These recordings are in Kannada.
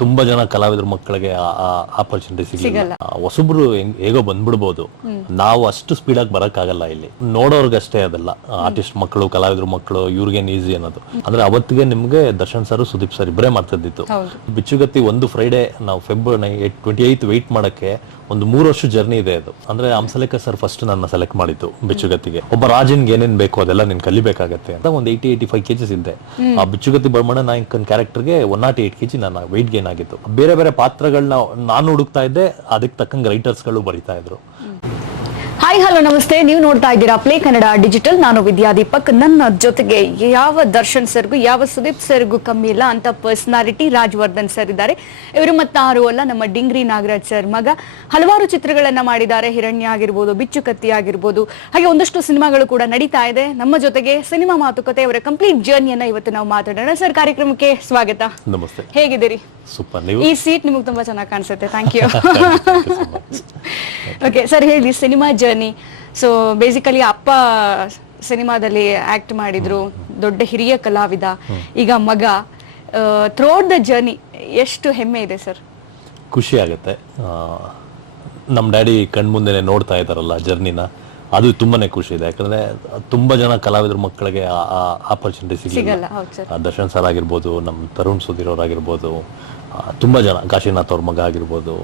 ತುಂಬಾ ಜನ ಕಲಾವಿದ್ರ ಮಕ್ಕಳಿಗೆ ಆಪರ್ಚುನಿಟಿ ಸಿಗಲ್ಲ. ಹೊಸಬ್ರು ಹೆಂಗ್- ಬಂದ್ಬಿಡ್ಬೋದು. ನಾವು ಅಷ್ಟು ಸ್ಪೀಡ್ ಆಗಿ ಬರಕ್ಕಾಗಲ್ಲ ಇಲ್ಲಿ. ನೋಡೋರ್ಗಷ್ಟೇ ಅದೆಲ್ಲ. ಆರ್ಟಿಸ್ಟ್ ಮಕ್ಕಳು ಕಲಾವಿದ್ರ ಮಕ್ಕಳು ಇವ್ರಿಗೇನ್ ಈಸಿ ಅನ್ನೋದು. ಅಂದ್ರೆ ಅವತ್ತಿಗೆ ನಿಮ್ಗೆ ದರ್ಶನ್ ಸರ್ ಸುದೀಪ್ ಸರ್ ಇಬ್ಬರೇ ಮಾಡ್ತಿದ್ದಿತ್ತು. ಬಿಚ್ಚುಗತ್ತಿ ಒಂದು ಫ್ರೈಡೆ ನಾವು ಫೆಬ್ರವರಿ ಟ್ವೆಂಟಿ ಏತ್ ವೆಯ್ಟ್ ಮಾಡಕ್ಕೆ ಒಂದು ಮೂರು ವರ್ಷ ಜರ್ನಿ ಇದೆ ಅದು. ಅಂದ್ರೆ ಹಂಸಲೇಖ ಸರ್ ಫಸ್ಟ್ ನನ್ನ ಸೆಲೆಕ್ಟ್ ಮಾಡಿದ್ದು ಬಿಚ್ಚುಗತ್ತಿಗೆ. ಒಬ್ಬ ರಾಜನ್ಗೆ ಏನೇನ್ ಬೇಕು ಅದೆಲ್ಲ ನೀನ್ ಕಲಿಬೇಕಾಗತ್ತೆ ಅಂತ ಒಂದು ಏಯ್ಟಿ ಏಯ್ಟಿ ಫೈವ್ ಕೆಜಿಸ್ ಇದ್ದೆ ಆ ಬಿಚ್ಚುಗತ್ತಿ ಬರ್ಮಣ ನಾಯಕನ್ ಕ್ಯಾರೆಕ್ಟರ್ಗೆ ಒನ್ ನಾಟ್ ಏಟ್ ಕೆಜಿ ನಾನು ವೆಯ್ಟ್ ಗೇನ್ ಆಗಿತ್ತು ಬೇರೆ ಬೇರೆ ಪಾತ್ರಗಳನ್ನ ನಾನು ಹುಡುಕ್ತಾ ಇದ್ದೆ ಅದಕ್ಕೆ ತಕ್ಕಂಗೆ ರೈಟರ್ಸ್ಗಳು ಬರಿತಾ ಇದ್ರು. ಹಾಯ್ ಹಲೋ ನಮಸ್ತೆ. ನೀವು ನೋಡ್ತಾ ಇದ್ದೀರಾ ಪ್ಲೇ ಕನ್ನಡ ಡಿಜಿಟಲ್ ನಾನು ವಿದ್ಯಾ ದೀಪಕ್. ನನ್ನ ಜೊತೆಗೆ ಯಾವ ದರ್ಶನ್ ಸರ್ಗೂ ಯಾವ ಸುದೀಪ್ ಸರ್ಗೂ ಕಮ್ಮಿ ಇಲ್ಲ ಅಂತ ಪರ್ಸನಾಲಿಟಿ ರಾಜವರ್ಧನ್ ಸರ್ ಇದ್ದಾರೆ. ಇವರು ಮತ್ತಾರು ಅಲ್ಲ ನಮ್ಮ ಡಿಂಗ್ರಿ ನಾಗರಾಜ್ ಸರ್ ಮಗ. ಹಲವಾರು ಚಿತ್ರಗಳನ್ನ ಮಾಡಿದ್ದಾರೆ. ಹಿರಣ್ಯ ಆಗಿರ್ಬೋದು ಬಿಚ್ಚು ಕತ್ತಿ ಆಗಿರ್ಬೋದು. ಹಾಗೆ ಒಂದಷ್ಟು ಸಿನಿಮಾಗಳು ಕೂಡ ನಡೀತಾ ಇದೆ. ನಮ್ಮ ಜೊತೆಗೆ ಸಿನಿಮಾ ಮಾತುಕತೆ ಅವರ ಕಂಪ್ಲೀಟ್ ಜರ್ನಿಯನ್ನ ಇವತ್ತು ನಾವು ಮಾತಾಡೋಣ. ಸರ್ ಕಾರ್ಯಕ್ರಮಕ್ಕೆ ಸ್ವಾಗತ. ನಮಸ್ತೆ. ಹೇಗಿದ್ದೀರಿ? ಸೂಪರ್. ಈ ಸೀಟ್ ನಿಮಗೆ ತುಂಬಾ ಚೆನ್ನಾಗಿ ಕಾಣಿಸುತ್ತೆ. ಥ್ಯಾಂಕ್ ಯು ಓಕೆ ಸರ್ ಹೇಳಿ ಸಿನಿಮಾ ಜರ್ನಿ ಸೊ ಬೇಸಿಕಲಿ ಅಪ್ಪ ಸಿನಿಮಾದಲ್ಲಿ ಆಕ್ಟ್ ಮಾಡಿದ್ರು. ದೊಡ್ಡ ಹಿರಿಯ ಕಲಾವಿದ. ಈಗ ಮಗ. ಥ್ರೋಟ್ ದ ಜರ್ನಿ ಎಷ್ಟು ಹೆಮ್ಮೆ ಇದೆ ಸರ್ ಖುಷಿ ಆಗುತ್ತೆ. ನಮ್ಮ ಡ್ಯಾಡಿ ಕಣ್ಮುಂದೆನೆ ನೋಡ್ತಾ ಇದ್ದಾರಲ್ಲ ಜರ್ನಿನ. ಅದು ತುಂಬಾನೇ ಖುಷಿ ಇದೆ. ಯಾಕಂದ್ರೆ ತುಂಬಾ ಜನ ಕಲಾವಿದ್ರ ಮಕ್ಕಳಿಗೆ ಆಪರ್ಚುನಿಟಿ ಸಿಗಲ್ಲ. ದರ್ಶನ್ ಸರ್ ಆಗಿರ್ಬೋದು ನಮ್ಮ ತರುಣ್ ಸುಧೀರ್ ಅವರಾಗಿರ್ಬೋದು ತುಂಬಾ ಜನ. ಕಾಶಿನಾಥ್ ಅವ್ರ ಮಗ ಆಗಿರ್ಬೋದು.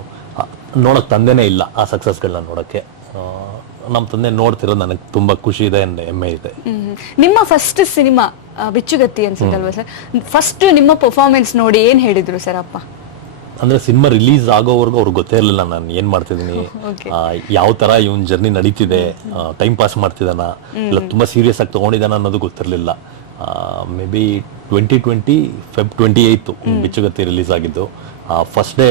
ನೋಡಕ್ ತಂದೆನೇ ಇಲ್ಲ ಆ ಸಕ್ಸಸ್ಗಳನ್ನ ನೋಡಕ್ಕೆ. ನಮ್ಮ ತಂದೆ ನೋಡ್ತಿರೋದು ನನಗೆ ತುಂಬಾ ಖುಷಿ ಇದೆ ಅಂಡ್ ಹೆಮ್ಮೆ ಇದೆ. ನಿಮ್ಮ ಫಸ್ಟ್ ಸಿನಿಮಾ ಬಿಚ್ಚುಗತ್ತಿ ಅನ್ಸುತ್ತಲ್ವಾ ಸರ್ ಫಸ್ಟ್ ನಿಮ್ಮ ಪರ್ಫಾರ್ಮೆನ್ಸ್ ನೋಡಿ ಏನ್ ಹೇಳಿದ್ರು ಸರ್ ಅಪ್ಪ? ಅಂದ್ರೆ ಸಿನಿಮಾ ರಿಲೀಸ್ ಆಗೋವರೆಗೂ ಅವ್ರಿಗೆ ಗೊತ್ತೇ ಇರಲಿಲ್ಲ ನಾನು ಏನ್ ಮಾಡ್ತಿದ್ದೀನಿ. ಯಾವ ತರ ಇವನ್ ಜರ್ನಿ ನಡೀತಿದೆ ಟೈಮ್ ಪಾಸ್ ಮಾಡ್ತಿದ್ದಾನ ಇಲ್ಲ ತುಂಬಾ ಸೀರಿಯಸ್ ಆಗಿ ತಗೊಂಡಿದ್ದಾನ ಅನ್ನೋದು ಗೊತ್ತಿರಲಿಲ್ಲ. Maybe twenty twenty Feb twenty eighth Bicchugatti release ಆಗಿದ್ದು ಫಸ್ಟ್ ಡೇ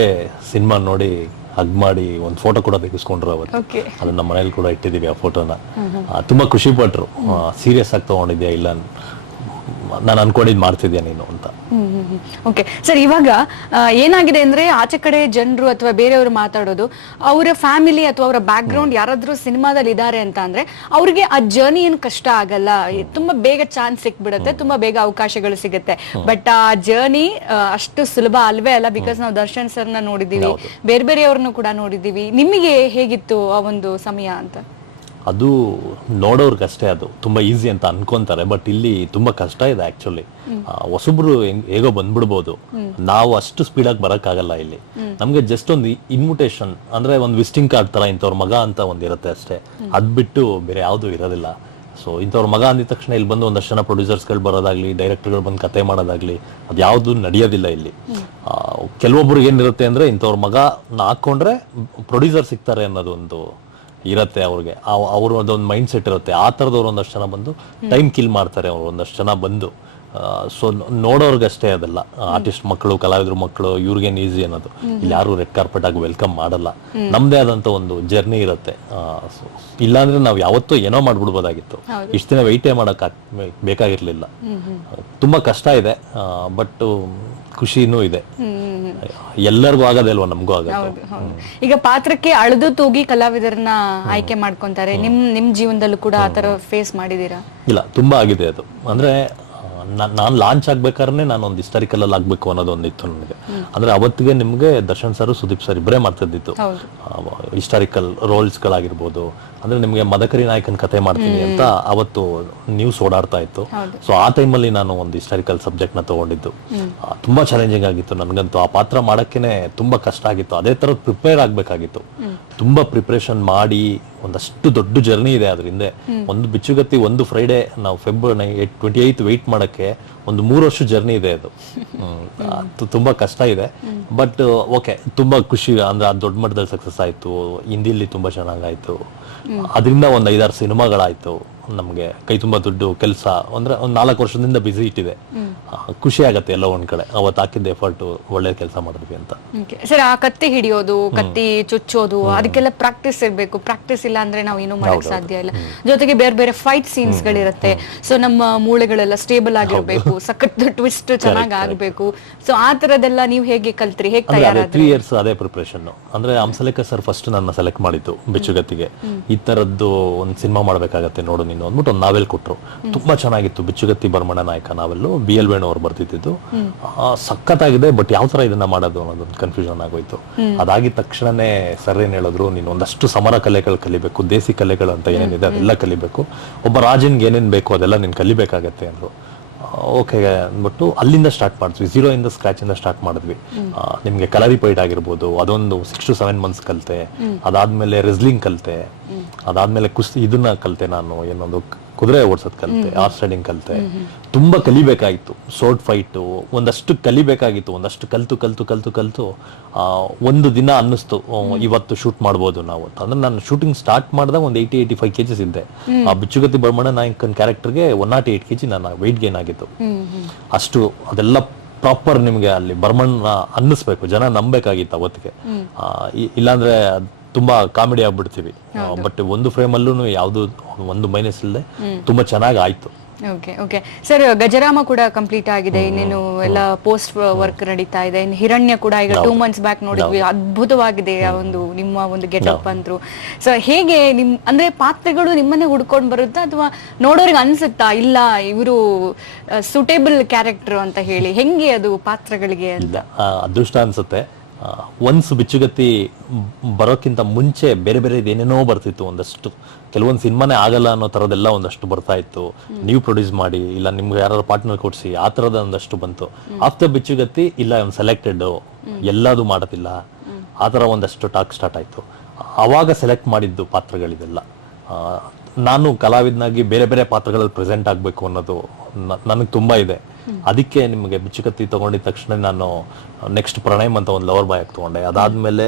ಸಿನಿಮಾ ನೋಡಿ ಹಗ್ ಮಾಡಿ ಒಂದು ಫೋಟೋ ಕೂಡ ತೆಗೆಸ್ಕೊಂಡ್ರು ಅವತ್ತು ಅದನ್ನ ನಮ್ಮ ಮನೇಲಿ ಕೂಡ ಇಟ್ಟಿದ್ದೀವಿ ಆ ಫೋಟೋನ ತುಂಬಾ ಖುಷಿ ಪಟ್ರು. ಸೀರಿಯಸ್ ಆಗಿ ತಗೊಂಡಿದ್ಯಾ ಇಲ್ಲ ನಾನು ಅನ್ಕೊಂಡಿದ್ ಮಾಡ್ತಿದ್ಯಾ ನೀನು ಅಂತ. ಓಕೆ ಸರ್ ಇವಾಗ ಆ, ಏನಾಗಿದೆ ಅಂದ್ರೆ ಆಚೆ ಕಡೆ ಜನರು ಅಥವಾ ಬೇರೆಯವರು ಮಾತಾಡೋದು ಅವರ ಫ್ಯಾಮಿಲಿ ಅಥವಾ ಅವರ ಬ್ಯಾಕ್ ಗ್ರೌಂಡ್ ಯಾರಾದ್ರೂ ಸಿನಿಮಾದಲ್ಲಿ ಇದ್ದಾರೆ ಅಂತ ಅಂದ್ರೆ ಅವ್ರಿಗೆ ಆ ಜರ್ನಿ ಏನ್ ಕಷ್ಟ ಆಗಲ್ಲ. ತುಂಬಾ ಬೇಗ ಚಾನ್ಸ್ ಸಿಕ್ಬಿಡುತ್ತೆ ತುಂಬಾ ಬೇಗ ಅವಕಾಶಗಳು ಸಿಗುತ್ತೆ. ಬಟ್ ಆ ಜರ್ನಿ ಅಷ್ಟು ಸುಲಭ ಅಲ್ವೇ ಅಲ್ಲ? ಬಿಕಾಸ್ ನಾವು ದರ್ಶನ್ ಸರ್ನ ನೋಡಿದೀವಿ ಬೇರೆ ಬೇರೆಯವ್ರನ್ನು ಕೂಡ ನೋಡಿದೀವಿ. ನಿಮಗೆ ಹೇಗಿತ್ತು ಆ ಒಂದು ಸಮಯ ಅಂತ? ಅದು ನೋಡೋರ್ಗಷ್ಟೇ ಅದು. ತುಂಬಾ ಈಸಿ ಅಂತ ಅನ್ಕೊಂತಾರೆ ಬಟ್ ಇಲ್ಲಿ ತುಂಬಾ ಕಷ್ಟ ಇದೆ ಆಕ್ಚುಲಿ ಹೊಸಬ್ರು ಹೆಂಗ್- ಬಂದ್ಬಿಡ್ಬೋದು. ನಾವು ಅಷ್ಟು ಸ್ಪೀಡ್ ಆಗಿ ಬರಕ್ಕಾಗಲ್ಲ ಇಲ್ಲಿ. ನಮ್ಗೆ ಜಸ್ಟ್ ಒಂದು ಇನ್ವಿಟೇಷನ್ ಅಂದ್ರೆ ಒಂದು ವಿಸಿಟಿಂಗ್ ಕಾರ್ಡ್ ತರ ಇಂಥವ್ರ ಮಗ ಅಂತ ಒಂದ್ ಇರುತ್ತೆ ಅಷ್ಟೇ. ಅದ್ ಬಿಟ್ಟು ಬೇರೆ ಯಾವ್ದು ಇರೋದಿಲ್ಲ ಸೊ ಇಂಥವ್ರ ಮಗ ಅಂದಿದ ತಕ್ಷಣ ಇಲ್ಲಿ ಬಂದು ಒಂದಷ್ಟು ಜನ ಪ್ರೊಡ್ಯೂಸರ್ಸ್ಗಳು ಬರೋದಾಗ್ಲಿ ಡೈರೆಕ್ಟರ್ಗಳು ಬಂದು ಕತೆ ಮಾಡೋದಾಗ್ಲಿ ಅದು ಯಾವ್ದು ನಡೆಯೋದಿಲ್ಲ ಇಲ್ಲಿ. ಆ, ಕೆಲವೊಬ್ರಿಗೆ ಏನಿರುತ್ತೆ ಅಂದ್ರೆ ಇಂಥವ್ರ ಮಗ ಹಾಕೊಂಡ್ರೆ ಪ್ರೊಡ್ಯೂಸರ್ ಸಿಗ್ತಾರೆ ಅನ್ನೋದು ಒಂದು ಇರತ್ತೆ ಅವ್ರಿಗೆ. ಅವ್ರ ಅದೊಂದು ಮೈಂಡ್ ಸೆಟ್ ಇರುತ್ತೆ. ಆ ಥರದವ್ರು ಒಂದಷ್ಟು ಜನ ಬಂದು ಟೈಮ್ ಕಿಲ್ ಮಾಡ್ತಾರೆ ಅವ್ರು ಒಂದಷ್ಟು ಜನ ಬಂದು. ಸೊ ನೋಡೋರ್ಗಷ್ಟೇ ಅದೆಲ್ಲ. ಆರ್ಟಿಸ್ಟ್ ಮಕ್ಕಳು ಕಲಾವಿದ್ರ ಮಕ್ಕಳು ಇವ್ರಿಗೇನು ಈಸಿ ಅನ್ನೋದು. ಇಲ್ಲಿ ಯಾರು ರೆಡ್ ಕಾರ್ಪೆಟ್ ಆಗಿ ವೆಲ್ಕಮ್ ಮಾಡಲ್ಲ. ನಮ್ದೇ ಆದಂತ ಒಂದು ಜರ್ನಿ ಇರುತ್ತೆ. ಇಲ್ಲಾಂದ್ರೆ ನಾವು ಯಾವತ್ತೂ ಏನೋ ಮಾಡ್ಬಿಡ್ಬೋದಾಗಿತ್ತು. ಇಷ್ಟು ದಿನ ವೆಯ್ಟೇ ಮಾಡಕ್ ಬೇಕಾಗಿರ್ಲಿಲ್ಲ. ತುಂಬಾ ಕಷ್ಟ ಇದೆ. ಬಟ್ ಖುಷಿನೂ ಇದೆ. ಎಲ್ಲರಿಗೂ ಆಗೋದಲ್ವಾ ನಮಗೂ ಆಗೋದು? ಈಗ ಪಾತ್ರಕ್ಕೆ ಅಳದು ತೂಗಿ ಕಲಾವಿದರನ್ನ ಆಯ್ಕೆ ಮಾಡ್ಕೊಂತಾರೆ. ನಿಮ್ ನಿಮ್ ಜೀವನದಲ್ಲೂ ಕೂಡ ಆತರ ಫೇಸ್ ಮಾಡಿದೀರಾ ಇಲ್ಲ ತುಂಬಾ ಆಗಿದೆ ಅದು. ಅಂದ್ರೆ ನಾನು ಲಾಂಚ್ ಆಗ್ಬೇಕಾದ್ರೆ ನಾನು ಒಂದು ಹಿಸ್ಟಾರಿಕಲ್ ಅಲ್ಲಿ ಆಗ್ಬೇಕು ಅನ್ನೋದು ಒಂದಿತ್ತು ನನಗೆ. ಅಂದ್ರೆ ಅವತ್ತಿಗೆ ನಿಮ್ಗೆ ದರ್ಶನ್ ಸರ್ ಸುದೀಪ್ ಸರ್ ಇಬ್ಬರೇ ಮಾಡ್ತಿದ್ದಿತ್ತು. Historical rolls ಗಳಾಗಿರ್ಬೋದು. ಅಂದ್ರೆ ನಿಮ್ಗೆ ಮದಕರಿ ನಾಯಕನ್ ಕತೆ ಮಾಡ್ತೀನಿ ಅಂತ ಅವತ್ತು ನ್ಯೂಸ್ ಓಡಾಡ್ತಾ ಇತ್ತು. ಸೊ ಆ ಟೈಮಲ್ಲಿ ನಾನು ಒಂದು ಹಿಸ್ಟಾರಿಕಲ್ ಸಬ್ಜೆಕ್ಟ್ನ ತಗೊಂಡಿದ್ದು. ತುಂಬಾ ಚಾಲೆಂಜಿಂಗ್ ಆಗಿತ್ತು ನನಗಂತೂ. ಆ ಪಾತ್ರ ಮಾಡಕ್ಕೇನೆ ತುಂಬಾ ಕಷ್ಟ ಆಗಿತ್ತು. ಅದೇ ತರ ಪ್ರಿಪೇರ್ ಆಗ್ಬೇಕಾಗಿತ್ತು. ತುಂಬಾ ಪ್ರಿಪ್ರೇಷನ್ ಮಾಡಿ ಒಂದಷ್ಟು ದೊಡ್ಡ ಜರ್ನಿ ಇದೆ ಅದ್ರ ಹಿಂದೆ ಒಂದು ಬಿಚ್ಚುಗತ್ತಿ ಒಂದು ಫ್ರೈಡೆ ನಾವು ಫೆಬ್ರವರಿ ಟ್ವೆಂಟಿ ಏತ್ ವೆಯ್ಟ್ ಮಾಡಕ್ಕೆ ಒಂದು ಮೂರು ವರ್ಷ ಜರ್ನಿ ಇದೆ ಅದು. ಅದು ತುಂಬಾ ಕಷ್ಟ ಇದೆ. ಬಟ್ ಓಕೆ ತುಂಬಾ ಖುಷಿ. ಅಂದ್ರೆ ದೊಡ್ಡ ಮಟ್ಟದಲ್ಲಿ ಸಕ್ಸಸ್ ಆಯ್ತು. ಹಿಂದಿಲಿ ತುಂಬಾ ಚೆನ್ನಾಗಾಯ್ತು. ಅದರಿಂದ ಒಂದ್ ಐದಾರು ಸಿನಿಮಾಗಳಾಯ್ತು. ನಮ್ಗೆ ಕೈ ತುಂಬಾ ದುಡ್ಡು ಕೆಲಸ. ಅಂದ್ರೆ ಒಂದ್ ನಾಲ್ಕು ವರ್ಷದಿಂದ ಬಿಸಿ ಇಟ್ಟಿದೆ. ಖುಷಿ ಆಗತ್ತೆ ಎಲ್ಲ ಒಂದ್ ಕಡೆ. ಅವತ್ತು ಹಾಕಿದ್ದ ಎಫರ್ಟ್ ಒಳ್ಳೆ ಕೆಲಸ ಮಾಡಿದ್ವಿ ಅಂತ. ಸರ್ ಆ ಕತ್ತಿ ಹಿಡಿಯೋದು ಕತ್ತಿ ಚುಚ್ಚೋದು ಅದಕ್ಕೆಲ್ಲ ಪ್ರಾಕ್ಟೀಸ್ ಇರಬೇಕು. ಪ್ರಾಕ್ಟೀಸ್ ಇಲ್ಲ ಅಂದ್ರೆ ನಾವು ಏನು ಮಾಡಕ್ ಸಾಧ್ಯ ಇಲ್ಲ. ಜೊತೆಗೆ ಬೇರೆ ಬೇರೆ ಫೈಟ್ ಸೀನ್ಸ್ ಗಳಿರುತ್ತೆ. ಸೊ ನಮ್ಮ ಮೂಳೆಗಳೆಲ್ಲ ಸ್ಟೇಬಲ್ ಆಗಿರ್ಬೇಕು. ಸಖತ್ ಟ್ವಿಸ್ಟ್ ಚೆನ್ನಾಗಿ ಆಗ್ಬೇಕು ಸೊ ಆ ತರದೆಲ್ಲ ನೀವು ಹೇಗೆ ಕಲ್ತ್ರಿ? ಹೇಗೆ ಅಂದ್ರೆ ಅದೇ ತಯಾರಾದ್ರಿ? ತ್ರೀ ಇಯರ್ಸ್ ಅದೇ ಪ್ರಿಪ್ರೇಷನ್ ಅಂದ್ರೆ ಅಂಸಲೇಖ ಸರ್ ಫಸ್ಟ್ ನನ್ನ ಸೆಲೆಕ್ಟ್ ಮಾಡಿದ್ದು ಬಿಚ್ಚುಗತ್ತಿಗೆ. ಈ ತರದ್ದು ಒಂದು ಸಿನಿಮಾ ಮಾಡ್ಬೇಕಾಗತ್ತೆ ನೋಡು ನೀನು ಅಂದ್ಬಿಟ್ಟು ಒಂದು ನಾವೆಲ್ ಕೊಟ್ರು. ತುಂಬಾ ಚೆನ್ನಾಗಿತ್ತು. ಬಿಚ್ಚುಗತ್ತಿ ಬರ್ಮಣ ನಾಯಕ ನಾವೆಲ್ಲು ಬಿ ಎಲ್ ವೇಣು ಅವ್ರು ಬರ್ತಿದ್ದು ಸಖತ್ತಾಗಿದೆ ಬಟ್ ಯಾವ ತರ ಇದನ್ನ ಮಾಡೋದು ಅನ್ನೋದೊಂದು ಕನ್ಫ್ಯೂಷನ್ ಆಗೋಯ್ತು. ಅದಾಗಿದ ತಕ್ಷಣನೇ ಸರ್ ಏನ್ ಹೇಳಿದ್ರು ನೀನು ಒಂದಷ್ಟು ಸಮರ ಕಲೆಗಳು ಕಲಿಬೇಕು ದೇಸಿ ಕಲೆಗಳು ಅಂತ ಏನೇನಿದೆ ಅದೆಲ್ಲ ಕಲಿಬೇಕು. ಒಬ್ಬ ರಾಜನ್ಗೆ ಏನೇನ್ ಬೇಕು ಅದೆಲ್ಲ ನೀನು ಕಲಿಬೇಕಾಗತ್ತೆ ಅಂದ್ರು. ಓಕೆ ಅಂದ್ಬಿಟ್ಟು ಅಲ್ಲಿಂದ ಸ್ಟಾರ್ಟ್ ಮಾಡಿದ್ವಿ. ಝೀರೋ ಇಂದ ಸ್ಕ್ರಾಚ್ ಇಂದ ಸ್ಟಾರ್ಟ್ ಮಾಡಿದ್ವಿ. ನಿಮಗೆ ಕಲರಿ ಪೈಟ್ ಆಗಿರ್ಬೋದು ಅದೊಂದು ಸಿಕ್ಸ್ ಟು ಸೆವೆನ್ ಮಂತ್ಸ್ ಕಲಿತೆ. ಅದಾದ್ಮೇಲೆ ರೆಸ್ಲಿಂಗ್ ಕಲಿತೆ. ಅದಾದ್ಮೇಲೆ ಕುಸ್ತಿ ಇದನ್ನ ಕಲಿತೆ ನಾನು ಏನೊಂದು ಕುದುರೆ ಓಡಿಸೋದು ಕಲಿತೆ ಆರ್ಸ್ ರೈಡಿಂಗ್ ಕಲಿತೆ. ತುಂಬಾ ಕಲಿಬೇಕಾಗಿತ್ತು ಸೋರ್ಟ್ ಫೈಟು ಒಂದಷ್ಟು ಕಲಿಬೇಕಾಗಿತ್ತು ಒಂದಷ್ಟು ಕಲ್ತು ಕಲ್ತು ಕಲ್ತು ಕಲ್ತು ಆ, ಒಂದು ದಿನ ಅನ್ನಿಸ್ತು ಇವತ್ತು ಶೂಟ್ ಮಾಡ್ಬೋದು ನಾವು ಅಂತ. ಅಂದ್ರೆ ನಾನು ಶೂಟಿಂಗ್ ಸ್ಟಾರ್ಟ್ ಮಾಡಿದಾಗ ಒಂದು ಏಯ್ಟಿ ಏಯ್ಟಿ ಫೈವ್ ಕೆಜಿಸ್ ಇದ್ದೆ ಆ ಬಿಚ್ಚುಗತಿ ಬರ್ಮಣ ನಾಯಕನ್ ಕ್ಯಾರೆಕ್ಟರ್ಗೆ ಒನ್ ನಾಟ್ ಏಟ್ ಕೆಜಿ ನನ್ನ ವೆಯ್ಟ್ ಗೇನ್ ಆಗಿತ್ತು. ಅಷ್ಟು ಅದೆಲ್ಲ ಪ್ರಾಪರ್ ನಿಮಗೆ ಅಲ್ಲಿ ಬರ್ಮಣ್ಣ ಅನ್ನಿಸ್ಬೇಕು ಜನ ನಂಬೇಕಾಗಿತ್ತು ಅವತ್ತಿಗೆ. ಇಲ್ಲಾಂದ್ರೆ ತುಂಬಾ ಕಾಮಿಡಿ ಆಗ್ಬಿಡ್ತೀವಿ. ಬಟ್ ಒಂದು ಫ್ರೇಮ್ ಅಲ್ಲೂ ಯಾವ್ದು ಒಂದು ಮೈನಸ್ ಇಲ್ಲದೆ ತುಂಬಾ ಚೆನ್ನಾಗಿ ಆಯ್ತು. ಓಕೆ ಓಕೆ ಸರ್ ಗಜರಾಮ ಕೂಡ ಕಂಪ್ಲೀಟ್ ಆಗಿದೆ. ಇನ್ನೇನು ಎಲ್ಲ ಪೋಸ್ಟ್ ವರ್ಕ್ ನಡೀತಾ ಇದೆ. ಇನ್ನು ಹಿರಣ್ಯ ಕೂಡ ಈಗ ಟೂ ಮಂತ್ಸ್ ಬ್ಯಾಕ್ ನೋಡಿದ್ವಿ. ಅದ್ಭುತವಾಗಿದೆ ಆ ಒಂದು ನಿಮ್ಮ ಒಂದು ಗೆಟಪ್ ಅಂದ್ರು ಸೊ ಹೇಗೆ ನಿಮ್ ಅಂದ್ರೆ ಪಾತ್ರಗಳು ನಿಮ್ಮನ್ನೇ ಹುಡ್ಕೊಂಡ್ ಬರುತ್ತಾ ಅಥವಾ ನೋಡೋರಿಗೆ ಅನ್ಸುತ್ತಾ? ಇಲ್ಲ ಇವರು ಸೂಟೇಬಲ್ ಕ್ಯಾರೆಕ್ಟರ್ ಅಂತ ಹೇಳಿ. ಹೆಂಗೆ ಅದು ಪಾತ್ರಗಳಿಗೆ ಅಂತ? ಅದೃಷ್ಟ ಅನ್ಸುತ್ತೆ. ಒನ್ಸ್ ಬಿಚ್ಚುಗತ್ತಿ ಬರೋಕ್ಕಿಂತ ಮುಂಚೆ ಬೇರೆ ಬೇರೆ ಏನೇನೋ ಬರ್ತಿತ್ತು ಒಂದಷ್ಟು. ಕೆಲವೊಂದು ಸಿನಿಮಾನೇ ಆಗಲ್ಲ ಅನ್ನೋ ಥರದ್ದೆಲ್ಲ ಒಂದಷ್ಟು ಬರ್ತಾ ಇತ್ತು. ನೀವು ಪ್ರೊಡ್ಯೂಸ್ ಮಾಡಿ ಇಲ್ಲ ನಿಮ್ಗೆ ಯಾರು ಪಾರ್ಟ್ನರ್ ಕೊಡಿಸಿ ಆ ಥರದ ಒಂದಷ್ಟು ಬಂತು. ಆಫ್ಟರ್ ಬಿಚ್ಚುಗತ್ತಿ ಇಲ್ಲ ಒಂದು ಸೆಲೆಕ್ಟೆಡ್ ಎಲ್ಲದು ಮಾಡೋದಿಲ್ಲ. ಆ ಥರ ಒಂದಷ್ಟು ಟಾಕ್ ಸ್ಟಾರ್ಟ್ ಆಯ್ತು. ಅವಾಗ ಸೆಲೆಕ್ಟ್ ಮಾಡಿದ್ದು ಪಾತ್ರಗಳಿದೆಲ್ಲ. ನಾನು ಕಲಾವಿದನಾಗಿ ಬೇರೆ ಬೇರೆ ಪಾತ್ರಗಳಲ್ಲಿ ಪ್ರೆಸೆಂಟ್ ಆಗಬೇಕು ಅನ್ನೋದು ನನಗೆ ತುಂಬಾ ಇದೆ. ಅದಕ್ಕೆ ನಿಮಗೆ ಬಿಚ್ಚುಕತ್ತಿ ತಗೊಂಡಿದ ತಕ್ಷಣ ನಾನು ನೆಕ್ಸ್ಟ್ ಪ್ರಣಯಮ್ ಅಂತ ಒಂದು ಲವರ್ ಬಾಯ್ ತಗೊಂಡೆ. ಅದಾದ್ಮೇಲೆ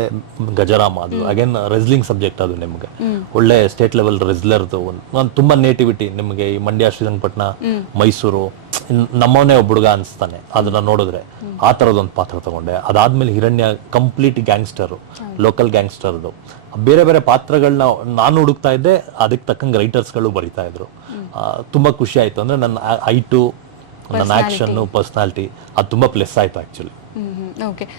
ಗಜರಾಮ ಅದು. ಅಗೇನ್ ರೆಸ್ಲಿಂಗ್ ಸಬ್ಜೆಕ್ಟ್ ಅದು ನಿಮಗೆ. ಒಳ್ಳೆ ಸ್ಟೇಟ್ ಲೆವೆಲ್ ರೆಸ್ಲರ್ದು ಒಂದು ತುಂಬಾ ನೇಟಿವಿಟಿ ನಿಮಗೆ ಈ ಮಂಡ್ಯ ಶ್ರೀರಂಗಪಟ್ಟಣ ಮೈಸೂರು ನಮ್ಮವನೇ ಒಬ್ಬ ಹುಡುಗ ಅನ್ಸ್ತಾನೆ. ಅದನ್ನ ನೋಡಿದ್ರೆ ಆ ತರದೊಂದು ಪಾತ್ರ ತಗೊಂಡೆ. ಅದಾದ್ಮೇಲೆ ಹಿರಣ್ಯ ಕಂಪ್ಲೀಟ್ ಗ್ಯಾಂಗ್ಸ್ಟರ್ ಲೋಕಲ್ ಗ್ಯಾಂಗ್ಸ್ಟರ್ದು ಬೇರೆ ಬೇರೆ ಪಾತ್ರಗಳನ್ನ ನಾನು ಹುಡುಕ್ತಾ ಇದ್ದೆ ಅದಕ್ಕೆ ತಕ್ಕಂಗೆ ರೈಟರ್ಸ್ಗಳು ಬರಿತಾ ಇದ್ರು. ತುಂಬಾ ಖುಷಿ ಆಯ್ತು. ಅಂದ್ರೆ ನನ್ನ ಐಟು ನನ್ನ ಆಕ್ಷನ್ ಪರ್ಸನಾಲಿಟಿ ಅದು ತುಂಬಾ ಪ್ಲಸ್ ಆಯ್ತು ಆಕ್ಚುಲಿ ಓಕೆ